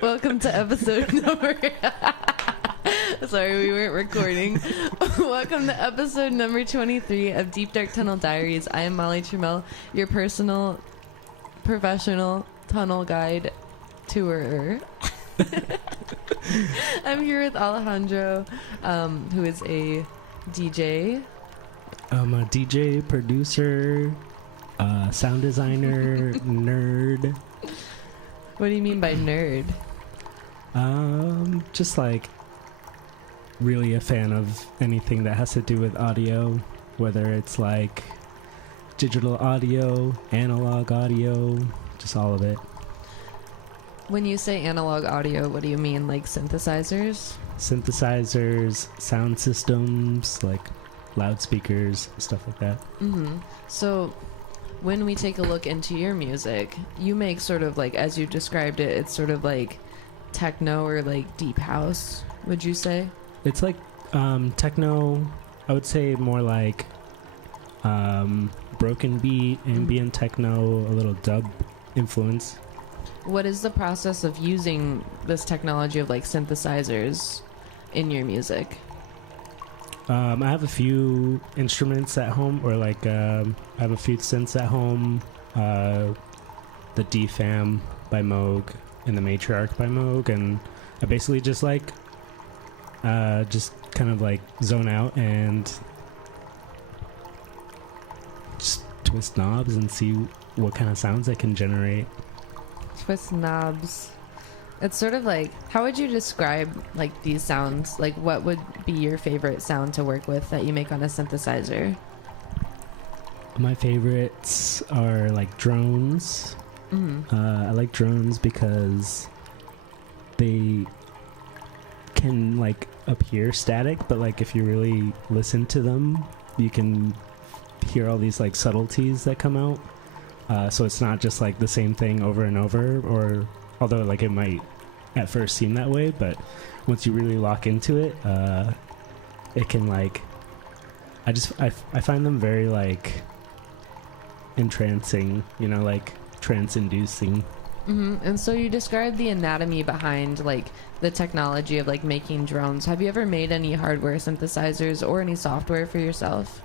Welcome to episode number... Sorry, we weren't recording. Welcome to episode number 23 of Deep Dark Tunnel Diaries. I am Molly Trammell, your personal, professional tunnel guide tourer. I'm here with Alejandro, who is a DJ. I'm a DJ, producer, sound designer, nerd. What do you mean by nerd? Just like really a fan of anything that has to do with audio, whether it's like digital audio, analog audio, just all of it. When you say analog audio, what do you mean? Like synthesizers? Synthesizers, sound systems, like loudspeakers, stuff like that. Mm-hmm. So when we take a look into your music, you make sort of like, as you described it, it's sort of like techno or like deep house, would you say? It's like techno, I would say more like broken beat, ambient techno, a little dub influence. What is the process of using this technology of like synthesizers in your music? I have a few instruments at home, or like I have a few synths at home. The DFAM by Moog and the Matriarch by Moog, and I basically just like just kind of like zone out and just twist knobs and see what kind of sounds I can generate. Twist knobs. It's sort of like, how would you describe like these sounds? Like what would be your favorite sound to work with that you make on a synthesizer? My favorites are like drones. I like drones because they can like appear static, but like if you really listen to them, you can hear all these like subtleties that come out. So it's not just like the same thing over and over, or although like it might at first seem that way, but once you really lock into it, it can like, I find them very like entrancing, you know, like trance-inducing. And so you described the anatomy behind like the technology of like making drones. Have you ever made any hardware synthesizers or any software for yourself?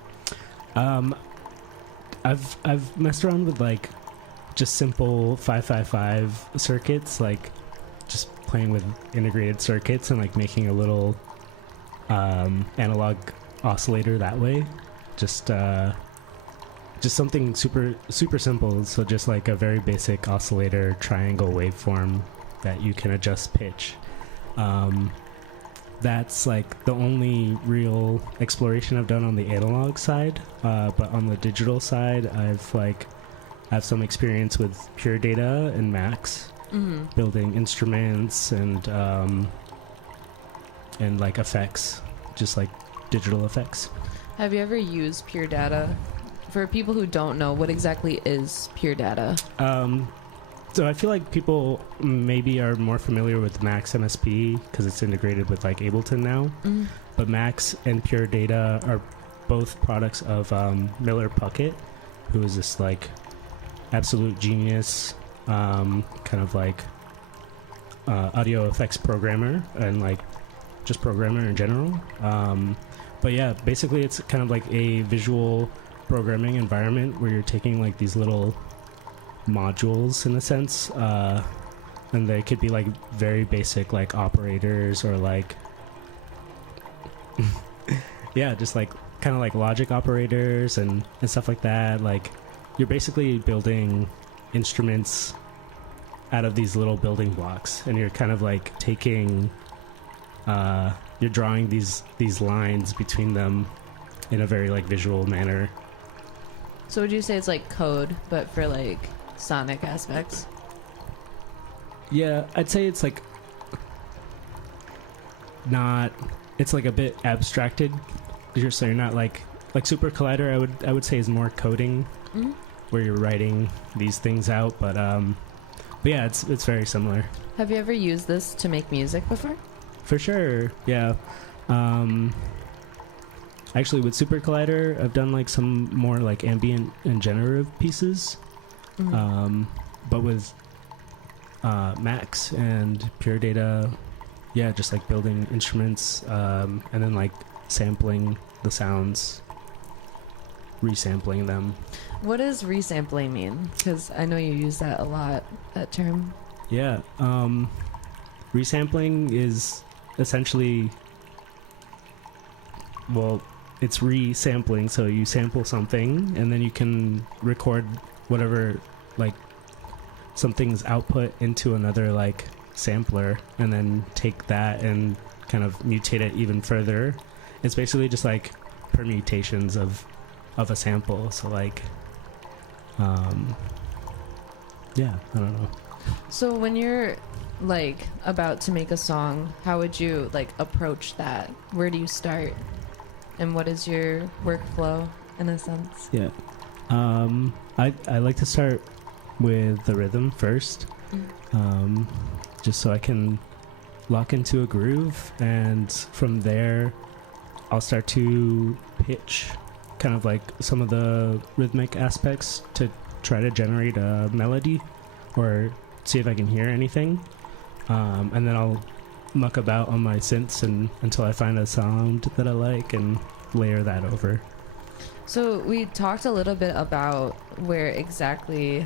I've messed around with like just simple 555 circuits, like just playing with integrated circuits and like making a little analog oscillator that way. Just something super simple. So just like a very basic oscillator triangle waveform that you can adjust pitch. That's like the only real exploration I've done on the analog side, but on the digital side, I have some experience with Pure Data and Max, building instruments and like effects, just like digital effects. Have you ever used Pure Data? For people who don't know, what exactly is Pure Data? So I feel like people maybe are more familiar with Max MSP because it's integrated with like Ableton now. But Max and Pure Data are both products of Miller Puckett, who is this like absolute genius, kind of like audio effects programmer and like just programmer in general. But yeah, basically it's kind of like a visual programming environment where you're taking like these little modules in a sense, and they could be like very basic like operators or like yeah, just like kind of like logic operators and stuff like that. Like you're basically building instruments out of these little building blocks, and you're kind of like taking you're drawing these lines between them in a very like visual manner. So would you say it's like code, but for like sonic aspects? Yeah, I'd say it's like not. It's like a bit abstracted. So you're not like Super Collider. I would say is more coding, where you're writing these things out. But yeah, it's very similar. Have you ever used this to make music before? For sure, yeah. Actually, with Super Collider, I've done like some more like ambient and generative pieces. But with Max and Pure Data, yeah, just like building instruments, and then like sampling the sounds, resampling them. What does resampling mean? Because I know you use that a lot, that term. Yeah, resampling is essentially, well, it's resampling. So you sample something and then you can record whatever, like, something's output into another like sampler and then take that and kind of mutate it even further. It's basically just like permutations of a sample. So like, yeah, I don't know. So when you're like about to make a song, how would you like approach that? Where do you start? And what is your workflow in a sense? Yeah. I like to start with the rhythm first, just so I can lock into a groove, and from there I'll start to pitch kind of like some of the rhythmic aspects to try to generate a melody or see if I can hear anything, and then I'll muck about on my synths until I find a sound that I like and layer that over. So we talked a little bit about where exactly,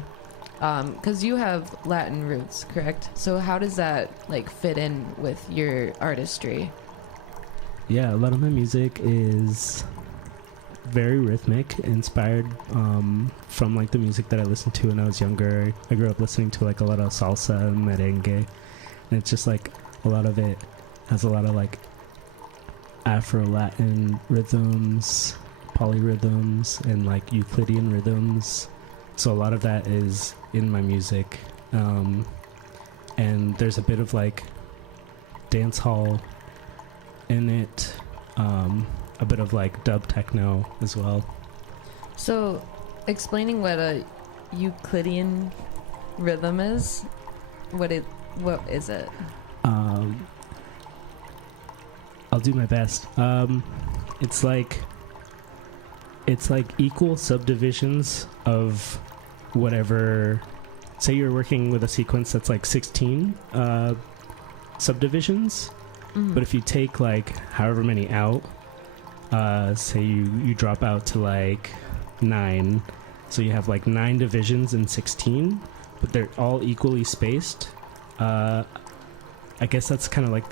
because you have Latin roots, correct? So how does that like fit in with your artistry? Yeah, a lot of my music is very rhythmic, inspired from like the music that I listened to when I was younger. I grew up listening to like a lot of salsa and merengue, and it's just like a lot of it has a lot of like Afro-Latin rhythms, polyrhythms, and like Euclidean rhythms. So a lot of that is in my music, and there's a bit of like dance hall in it, a bit of like dub techno as well. So explaining what a Euclidean rhythm is, what is it? I'll do my best. It's like equal subdivisions of whatever. Say you're working with a sequence that's like 16 subdivisions, but if you take like however many out, say you drop out to like 9, so you have like 9 divisions in 16, but they're all equally spaced. I guess that's kind of like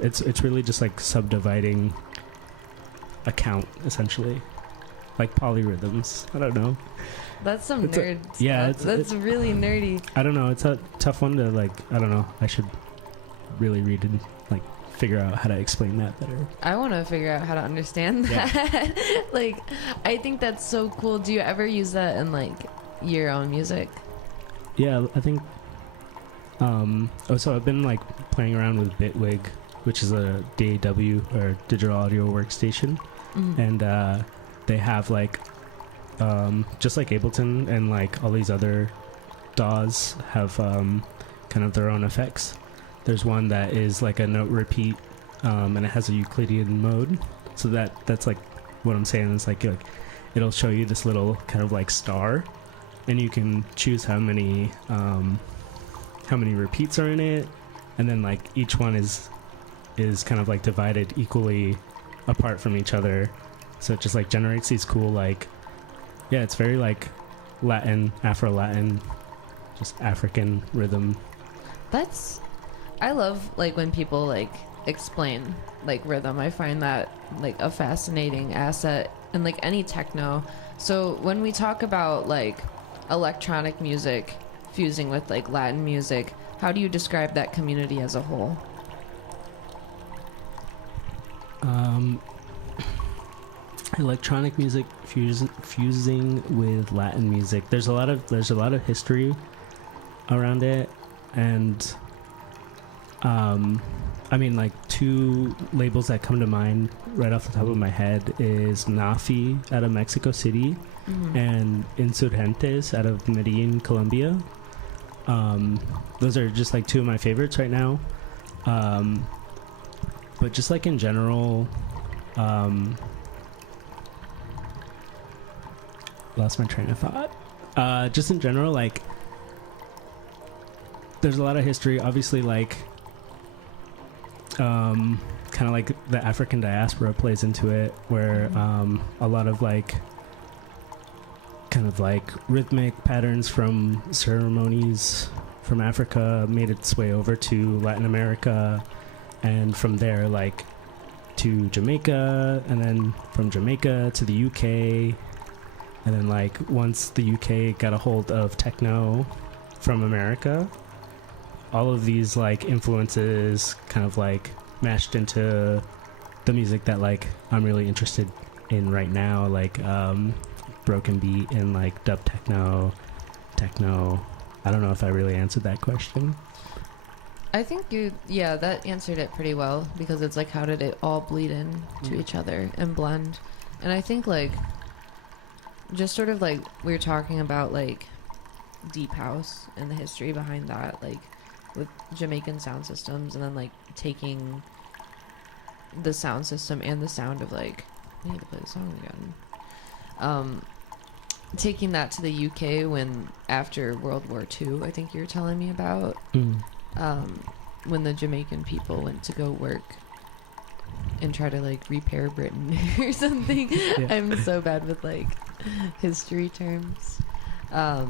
it's really just like subdividing a count, essentially, like polyrhythms. I don't know. That's some nerd stuff. Yeah, that's really nerdy. I don't know. It's a tough one to like. I don't know. I should really read and like figure out how to explain that better. I want to figure out how to understand that. Yeah. Like, I think that's so cool. Do you ever use that in like your own music? Yeah, I think. So I've been like playing around with Bitwig, which is a DAW or digital audio workstation, and they have like just like Ableton and like all these other DAWs have kind of their own effects. There's one that is like a note repeat, and it has a Euclidean mode, so that's like what I'm saying is like it'll show you this little kind of like star, and you can choose how many repeats are in it, and then like each one is kind of like divided equally apart from each other, so it just like generates these cool like, yeah, it's very like Latin, Afro-Latin, just African rhythm. I love like when people like explain like rhythm. I find that like a fascinating asset in like any techno. So when we talk about like electronic music fusing with like Latin music, how do you describe that community as a whole? Electronic music fusing with Latin music. There's a lot of history around it, and I mean, like, 2 labels that come to mind right off the top of my head is Nafi out of Mexico City and Insurgentes out of Medellin, Colombia. Those are just like 2 of my favorites right now. But just like in general, lost my train of thought. Just in general, like there's a lot of history, obviously, like kind of like the African diaspora plays into it, where a lot of like kind of like rhythmic patterns from ceremonies from Africa made its way over to Latin America, and from there like to Jamaica, and then from Jamaica to the UK, and then like once the UK got a hold of techno from America, all of these like influences kind of like mashed into the music that like I'm really interested in right now, like broken beat and like dub techno. I don't know if I really answered that question. I think that answered it pretty well, because it's like, how did it all bleed in to each other and blend? And I think like just sort of like we were talking about like deep house and the history behind that, like with Jamaican sound systems, and then like taking the sound system and the sound of like, I need to play the song again. Taking that to the UK when after World War II, I think you were telling me about, when the Jamaican people went to go work and try to like repair Britain or something. Yeah. I'm so bad with like history terms. I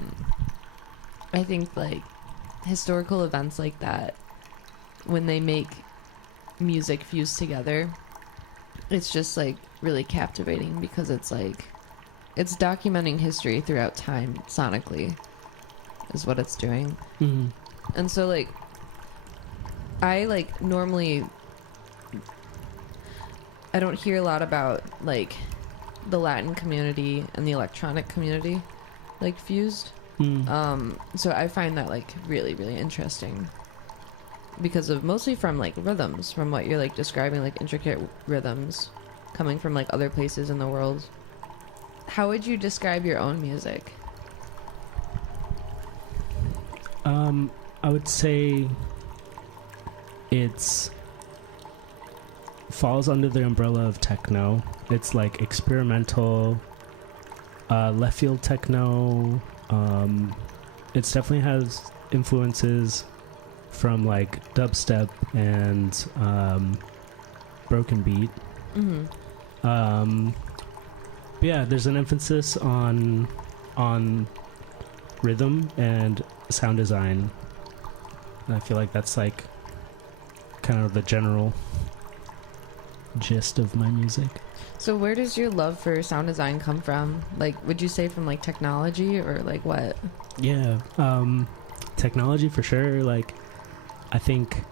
think like historical events like that, when they make music fused together, it's just like really captivating, because it's like it's documenting history throughout time sonically is what it's doing. And so like I like normally I don't hear a lot about like the Latin community and the electronic community like fused. So I find that like really, really interesting, because of mostly from like rhythms, from what you're like describing, like intricate rhythms coming from like other places in the world. How would you describe your own music? I would say it's falls under the umbrella of techno. It's like experimental, left field techno. It definitely has influences from like dubstep and broken beat. Yeah, there's an emphasis on rhythm and sound design. And I feel like that's like kind of the general gist of my music. So where does your love for sound design come from? Like, would you say from like technology, or like what? Yeah, technology for sure. Like, I think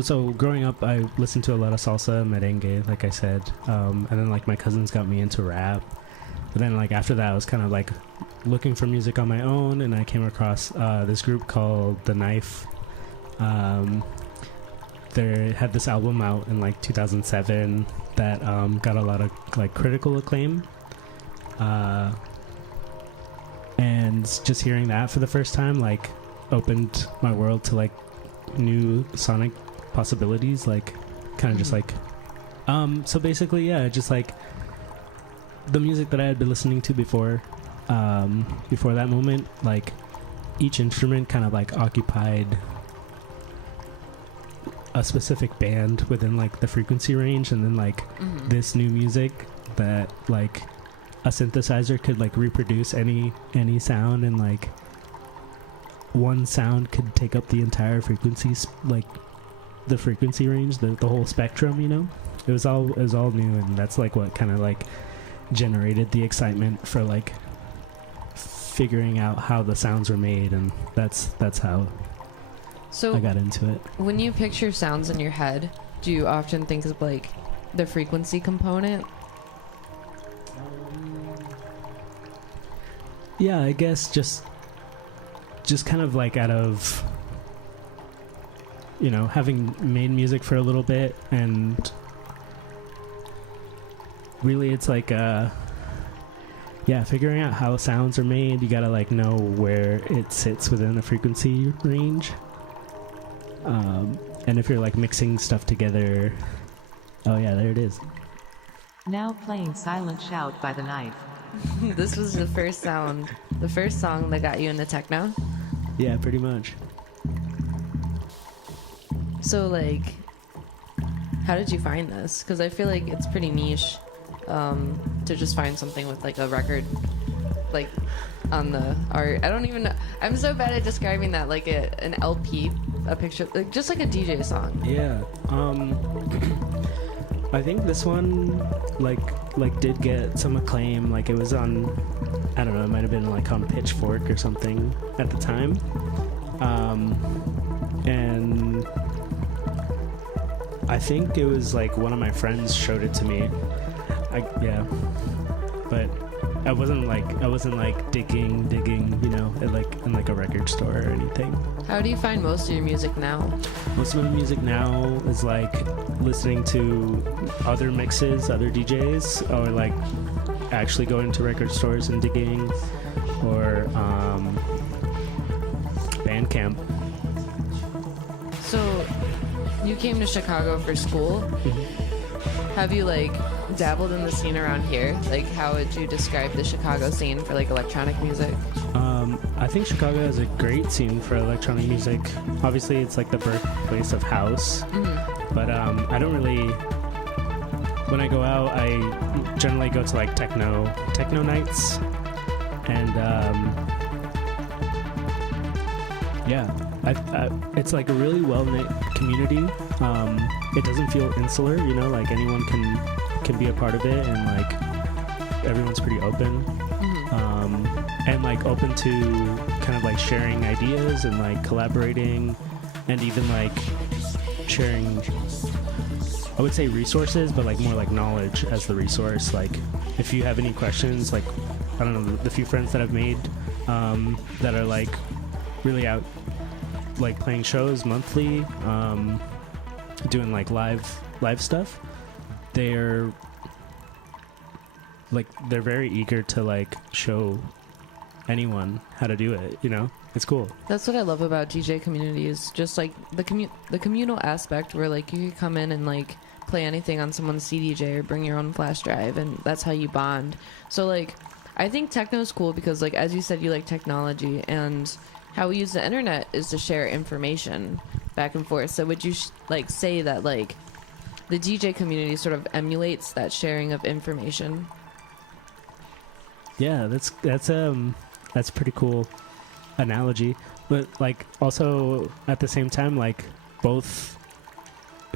so growing up I listened to a lot of salsa, merengue, like I said, and then like my cousins got me into rap, but then like after that I was kind of like looking for music on my own, and I came across this group called The Knife. They had this album out in like 2007 that got a lot of like critical acclaim, and just hearing that for the first time like opened my world to like new sonic possibilities, like kind of just like so basically, yeah, just like the music that I had been listening to before that moment, like each instrument kind of like occupied a specific band within like the frequency range, and then like this new music that like a synthesizer could like reproduce any sound, and like one sound could take up the entire frequencies, like the frequency range, the whole spectrum, you know. It was all new, and that's like what kind of like generated the excitement for like figuring out how the sounds were made, and that's how I got into it. When you picture sounds in your head, do you often think of like the frequency component? Yeah, I guess just kind of like out of, you know, having made music for a little bit, and really it's like figuring out how sounds are made. You gotta like know where it sits within the frequency range, and if you're like mixing stuff together, oh yeah, there it is. Now playing Silent Shout by The Knife. This was the first song that got you into techno? Yeah, pretty much. So like, how did you find this? Because I feel like it's pretty niche to just find something with like a record, like on the art. I don't even know. I'm so bad at describing that, like an LP, a picture, like just like a DJ song. Yeah. I think this one like did get some acclaim. Like it was on, I don't know, it might have been like on Pitchfork or something at the time. And I think it was like one of my friends showed it to me. Yeah. But I wasn't like digging, you know, in like a record store or anything. How do you find most of your music now? Most of my music now is like listening to other mixes, other DJs, or like actually going to record stores and digging, or Bandcamp. So you came to Chicago for school. Have you like dabbled in the scene around here? Like, how would you describe the Chicago scene for like electronic music? I think Chicago has a great scene for electronic music. Obviously, it's like the birthplace of house. But I don't really. When I go out, I generally go to like techno nights, and yeah, it's like a really well-knit community. It doesn't feel insular, you know, like anyone can be a part of it, and like everyone's pretty open. And like open to kind of like sharing ideas and like collaborating, and even like sharing, I would say resources, but like more like knowledge as the resource. Like if you have any questions, like I don't know, the few friends that I've made that are like really out like playing shows monthly, doing like live stuff, they're very eager to like show anyone how to do it, you know. It's cool. That's what I love about DJ communities, just like the communal aspect, where like you could come in and like play anything on someone's CDJ or bring your own flash drive, and that's how you bond. So like I think techno is cool because, like, as you said, you like technology, and how we use the internet is to share information back and forth. So would you like say that like the DJ community sort of emulates that sharing of information? Yeah, that's a pretty cool analogy. But like also at the same time, like both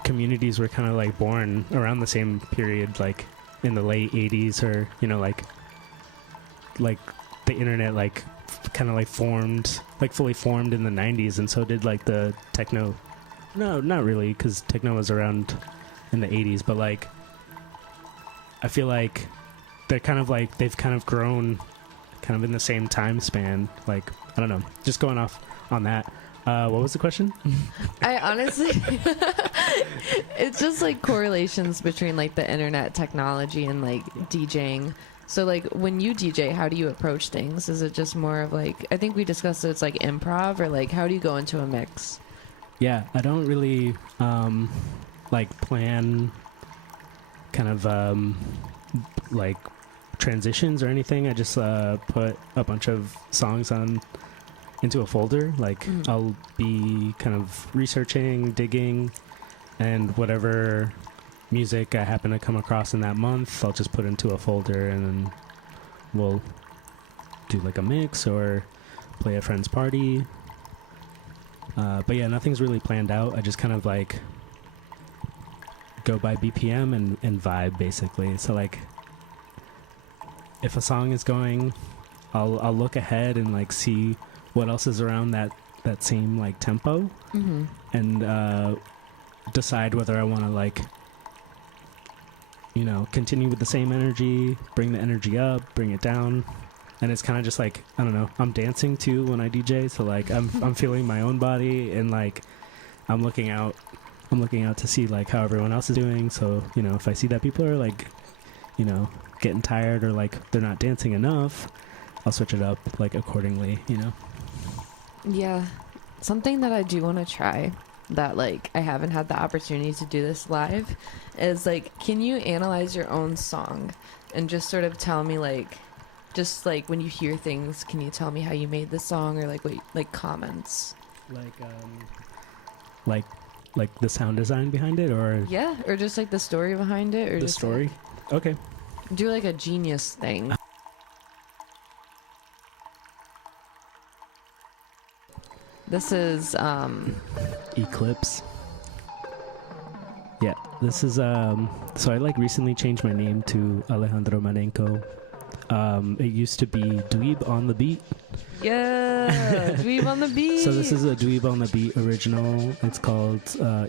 communities were kind of like born around the same period, like in the late 80s, or you know, like the internet like kind of like formed, like fully formed in the 90s, and so did like the techno. No, not really, because techno was around in the 80s, but like I feel like they're kind of like they've kind of grown kind of in the same time span. Like I don't know, just going off on that. What was the question? I honestly it's just like correlations between like the internet technology and like DJing. So like when you DJ, how do you approach things? Is it just more of like, I think we discussed it's like improv, or like how do you go into a mix? Yeah, I don't really like plan kind of like transitions or anything. I just put a bunch of songs into a folder. Like I'll be kind of researching, digging, and whatever music I happen to come across in that month, I'll just put into a folder, and then we'll do like a mix or play a friend's party. But yeah, nothing's really planned out. I just kind of like go by BPM and vibe, basically. So like if a song is going, I'll look ahead and like see what else is around that same like tempo, and decide whether I want to like, you know, continue with the same energy, bring the energy up, bring it down. And it's kind of just like, I don't know, I'm dancing too when I DJ, so like I'm feeling my own body, and like I'm looking out to see like how everyone else is doing. So, you know, if I see that people are like, you know, getting tired, or like they're not dancing enough, I'll switch it up like accordingly, you know. Yeah. Something that I do want to try, that like I haven't had the opportunity to do this live, is like, can you analyze your own song and just sort of tell me like, just like when you hear things, can you tell me how you made the song, or like what, like comments? Like like the sound design behind it, or Yeah, or just like the story behind it, or the just story? Okay. like, do like a genius thing. This is Eclipse. Yeah, this is so I like recently changed my name to Alejandro Marenco. It used to be Dweeb on the Beat. yeah, Dweeb on the Beat. So this is a Dweeb on the Beat original. It's called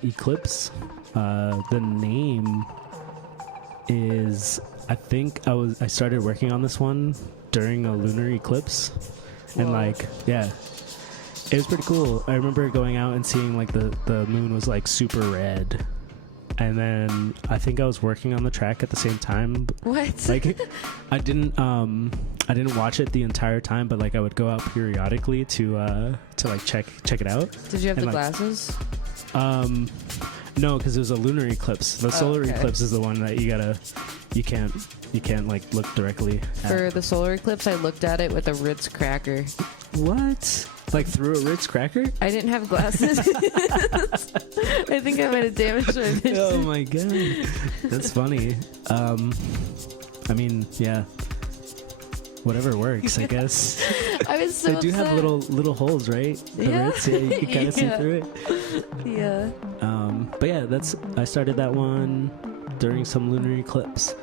Eclipse. The name is, I think I started working on this one during a lunar eclipse. And Whoa. like, yeah, it was pretty cool. I remember going out and seeing like the moon was like super red. And then I think I was working on the track at the same time. What? Like I didn't watch it the entire time, but like I would go out periodically to like check it out. Did you have and, the like, glasses? No, because it was a lunar eclipse. The solar okay. eclipse is the one that you can't like look directly at. For the solar eclipse, I looked at it with a Ritz cracker. What? Like through a Ritz cracker? I didn't have glasses. I think I might have damaged my vision. Oh my god, that's funny. I mean, yeah, whatever works, I guess. I was so They do have upset. little holes, right? The Yeah. Ritz, yeah, you can kind of see Yeah. through it. Yeah. But yeah, I started that one during some lunar eclipse.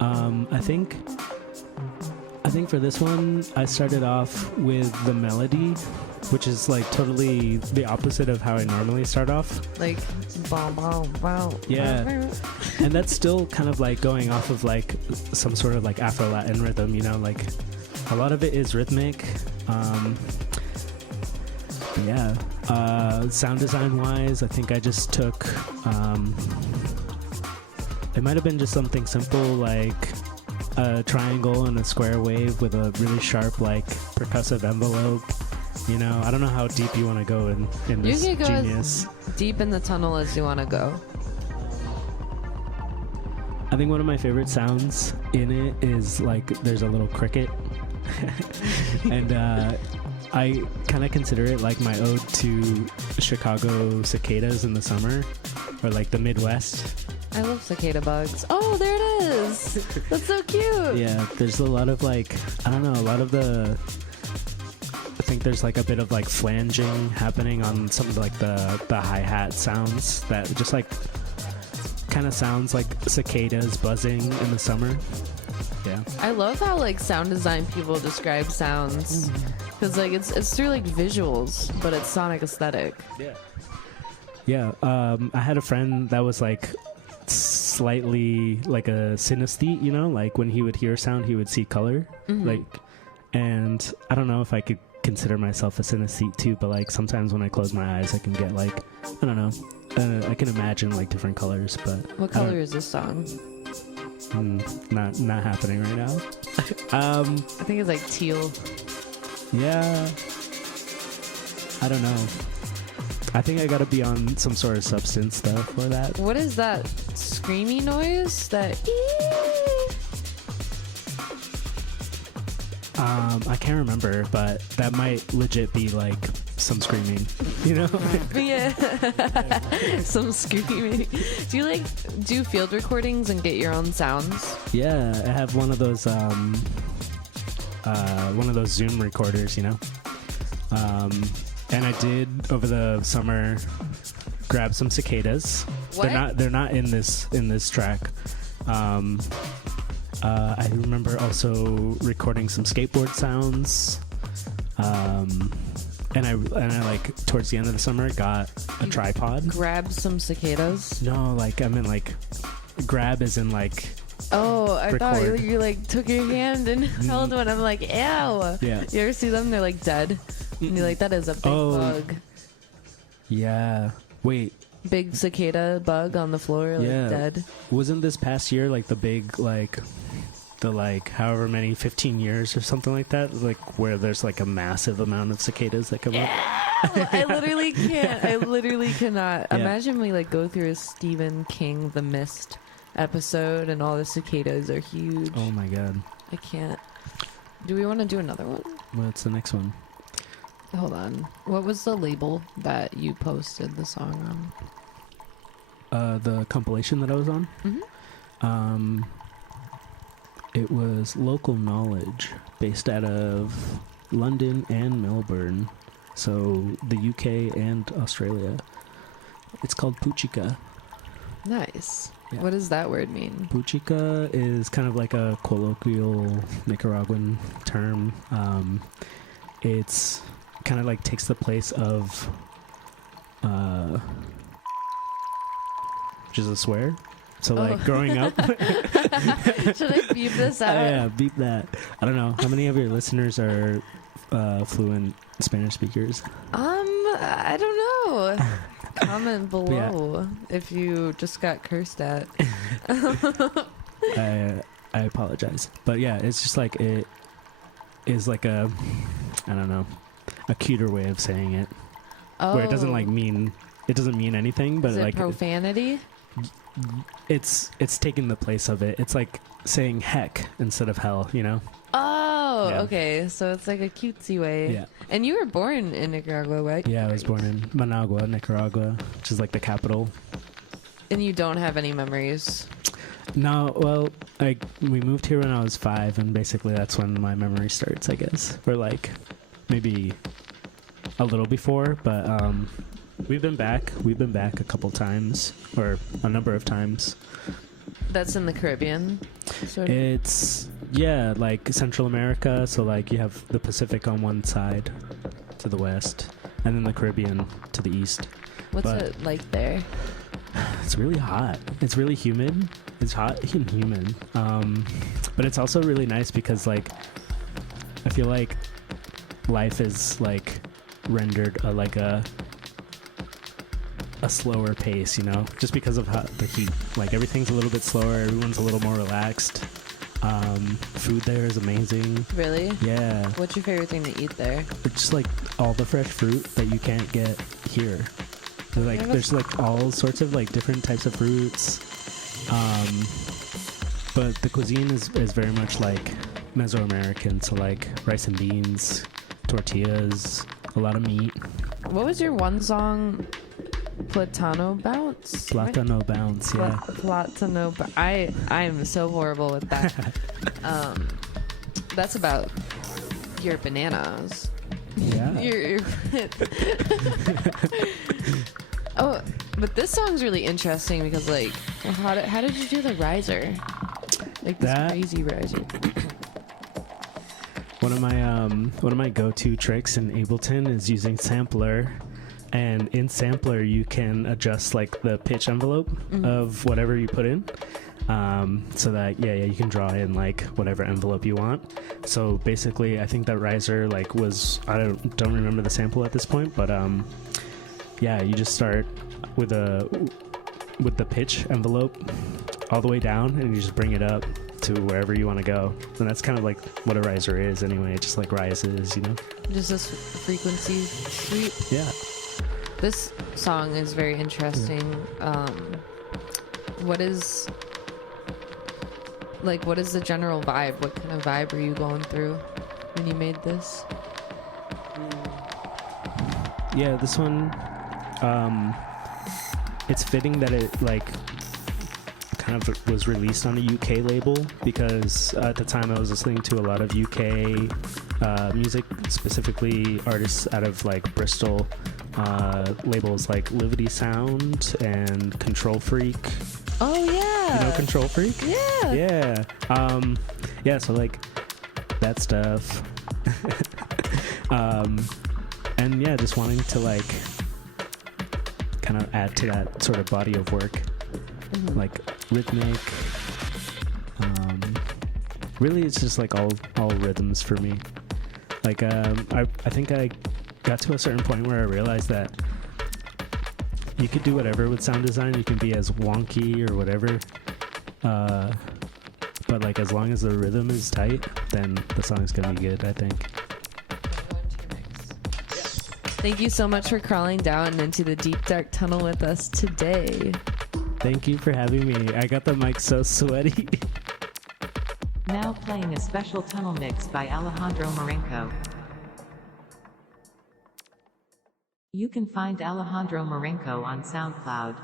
I think for this one, I started off with the melody, which is like totally the opposite of how I normally start off. Like, bow, bow, bow. Yeah. And that's still kind of like going off of like some sort of like Afro-Latin rhythm, you know, like a lot of it is rhythmic. Yeah. Sound design wise, I think I just took, it might have been just something simple like a triangle and a square wave with a really sharp like percussive envelope. You know, I don't know how deep you want to go in this You can go genius. as deep in the tunnel as you want to go. I think one of my favorite sounds in it is like there's a little cricket. And I kind of consider it like my ode to Chicago cicadas in the summer, or like the Midwest. I love cicada bugs. Oh, there it is. That's so cute. Yeah, there's a lot of like, I don't know, a lot of I think there's like a bit of like flanging happening on some of like the hi-hat sounds that just like kind of sounds like cicadas buzzing in the summer. Yeah. I love how like sound design people describe sounds, because like it's through like visuals, but it's sonic aesthetic. Yeah. Yeah. I had a friend that was like slightly like a synesthete, you know, like when he would hear sound, he would see color. Like, and I don't know if I could consider myself a synesthete too, but like sometimes when I close my eyes, I can get like, I don't know, I can imagine like different colors. But What color is this song? not happening right now. I think it's like teal. Yeah, I don't know. I think I gotta be on some sort of substance stuff for that. What is that screamy noise? That I can't remember, but that might legit be like some screaming, you know? yeah, some screaming. Do you like do field recordings and get your own sounds? Yeah, I have one of those Zoom recorders, you know. And I did over the summer grab some cicadas. What? They're not in this track. I remember also recording some skateboard sounds. And I like towards the end of the summer got a tripod. Grab some cicadas. No, like I mean like grab as in like. Oh, I thought Record. you like took your hand and held one. I'm like, ew. Yeah. You ever see them? They're like dead. And you're like, that is a big bug. Yeah. Wait. Big cicada bug on the floor, like Yeah. dead. Wasn't this past year like the big like the like however many 15 years or something like that, like where there's like a massive amount of cicadas that come up? I literally can't. I literally cannot. Yeah. Imagine we like go through a Stephen King The Mist episode and all the cicadas are huge. Oh my god. I can't. Do we want to do another one? What's the next one? Hold on. What was the label that you posted the song on? The compilation that I was on. Mhm. It was Local Knowledge, based out of London and Melbourne, so the UK and Australia. It's called Puchica. Nice. Yeah. What does that word mean? Puchica is kind of like a colloquial Nicaraguan term. It's kind of like takes the place of, which is a swear. So like growing up. Should I beep this out? Yeah, beep that. I don't know. How many of your listeners are fluent Spanish speakers? I don't know. Comment below if you just got cursed at. I apologize. But yeah, it's just like it is like a, I don't know, a cuter way of saying it. Oh. Where it doesn't like mean, it doesn't mean anything, but is it like profanity? it's taking the place of it. It's like saying heck instead of hell, you know? Oh, Yeah. okay. So it's like a cutesy way. Yeah. And you were born in Nicaragua, right? Yeah, I was born in Managua, Nicaragua, which is like the capital. And you don't have any memories? No, well, we moved here when I was 5, and basically that's when my memory starts, I guess. Or like maybe a little before, but we've been back a couple times, or a number of times. That's in the Caribbean? Sort of? It's, yeah, like Central America, so like you have the Pacific on one side to the west, and then the Caribbean to the east. What's it like there? It's really hot. It's really humid. It's hot and humid. But it's also really nice because like I feel like life is like rendered like a slower pace, you know, just because of the heat. Like everything's a little bit slower. Everyone's a little more relaxed. Food there is amazing. Really? Yeah. What's your favorite thing to eat there? It's just like all the fresh fruit that you can't get here. Like there's like all sorts of like different types of fruits. But the cuisine is very much like Mesoamerican, so like rice and beans, tortillas, a lot of meat. What was your one song? Platano Bounce? Platano Bounce, yeah. Platano I am so horrible with that. That's about your bananas. Yeah. Your Oh, but this song's really interesting because like how did you do the riser? Like this crazy riser. One of my go-to tricks in Ableton is using sampler, and in sampler you can adjust like the pitch envelope of whatever you put in, so that you can draw in like whatever envelope you want. So basically, I think that riser like was, I don't remember the sample at this point, but you just start with the pitch envelope all the way down, and you just bring it up to wherever you want to go. And that's kind of like what a riser is anyway. It just like rises, you know? Just this frequency sweep. Yeah. This song is very interesting. What is the general vibe? What kind of vibe are you going through when you made this? Yeah, this one, it's fitting that it like kind of was released on a UK label, because at the time I was listening to a lot of UK music, specifically artists out of like Bristol, labels like Livity Sound and Control Freak. Oh yeah. You know Control Freak? Yeah. Yeah. So like that stuff. And yeah, just wanting to like kind of add to that sort of body of work, like rhythmic. Really, it's just like all rhythms for me. Like I think I got to a certain point where I realized that you could do whatever with sound design. You can be as wonky or whatever, but like as long as the rhythm is tight, then the song's gonna be good, I think. Thank you so much for crawling down into the deep dark tunnel with us today. Thank you for having me. I got the mic so sweaty. Now playing a special tunnel mix by Alejandro Marenco. You can find Alejandro Marenco on SoundCloud.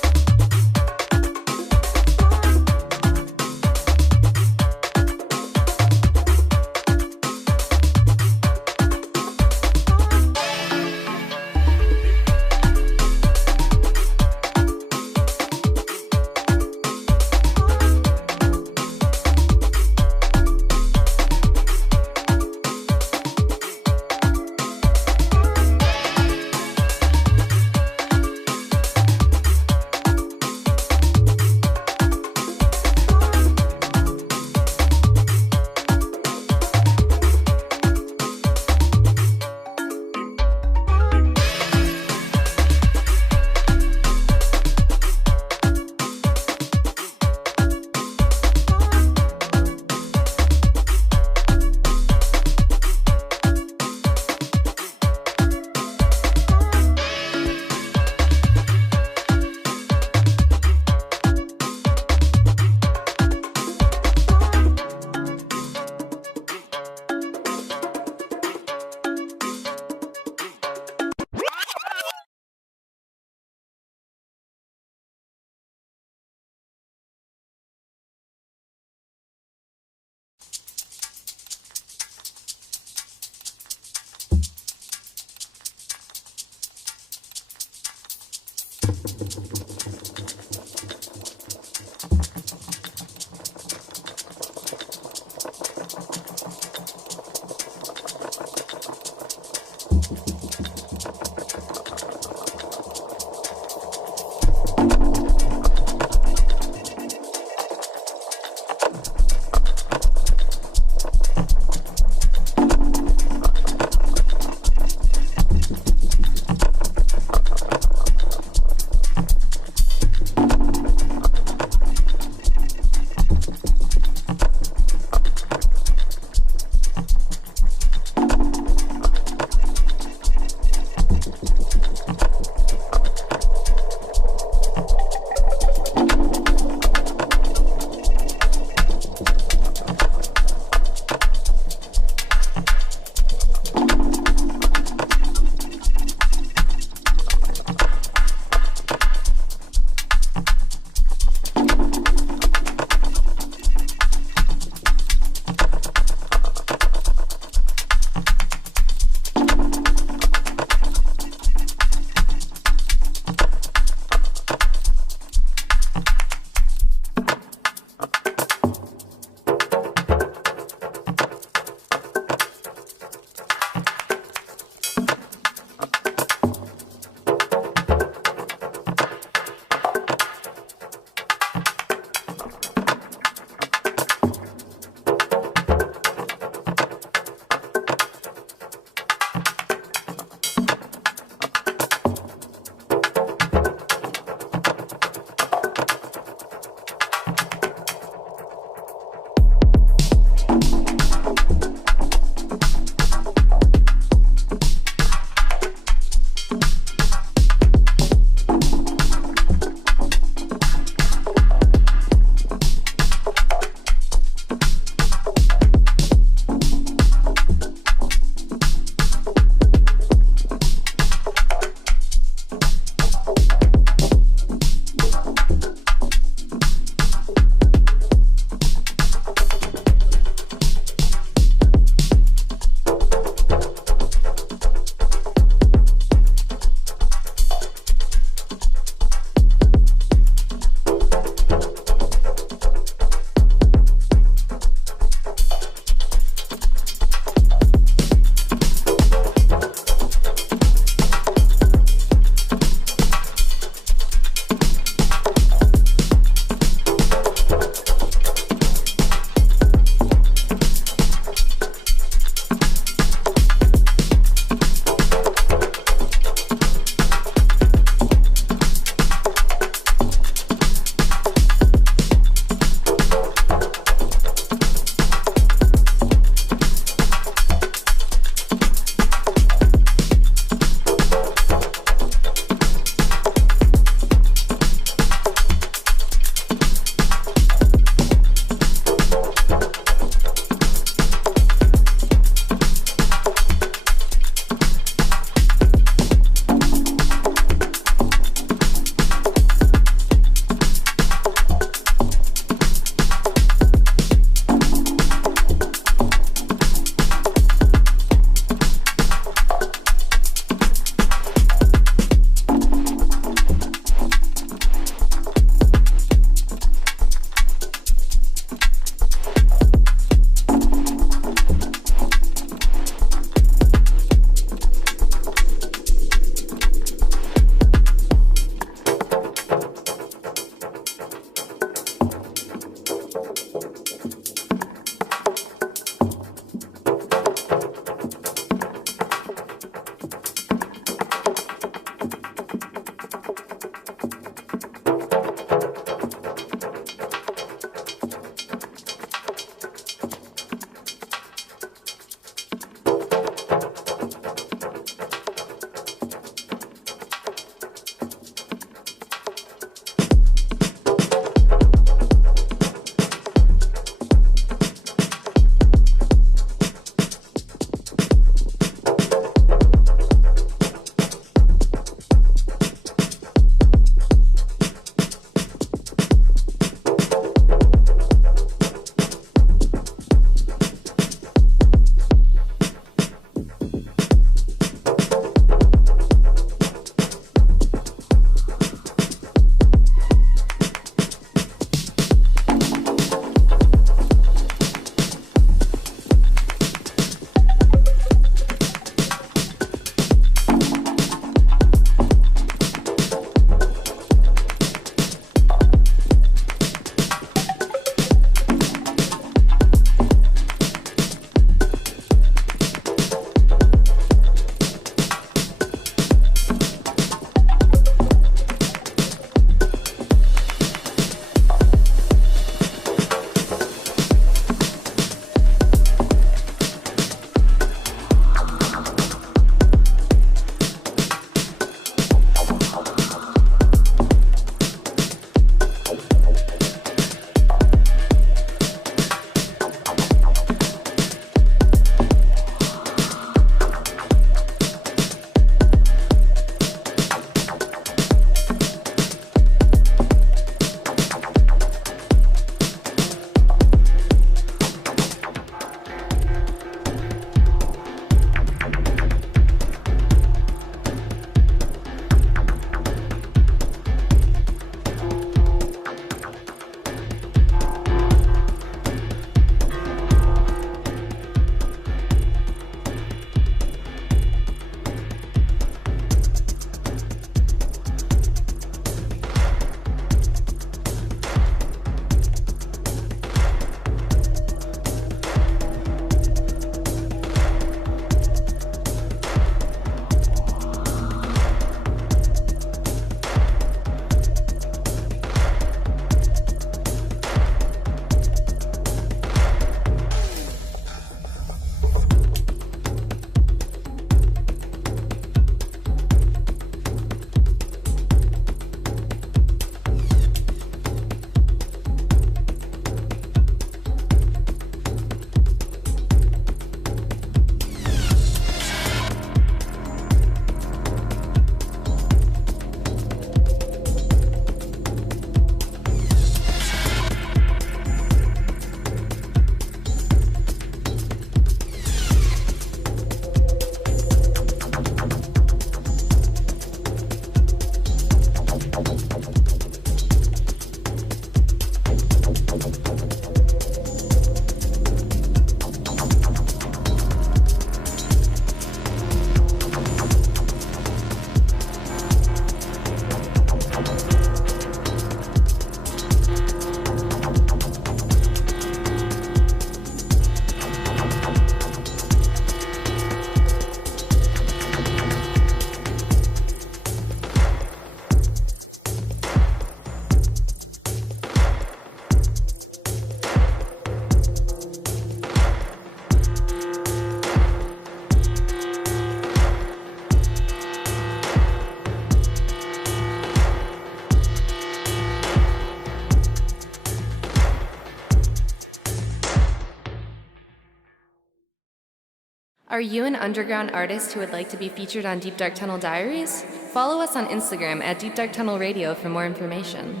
Are you an underground artist who would like to be featured on Deep Dark Tunnel Diaries? Follow us on Instagram at Deep Dark Tunnel Radio for more information.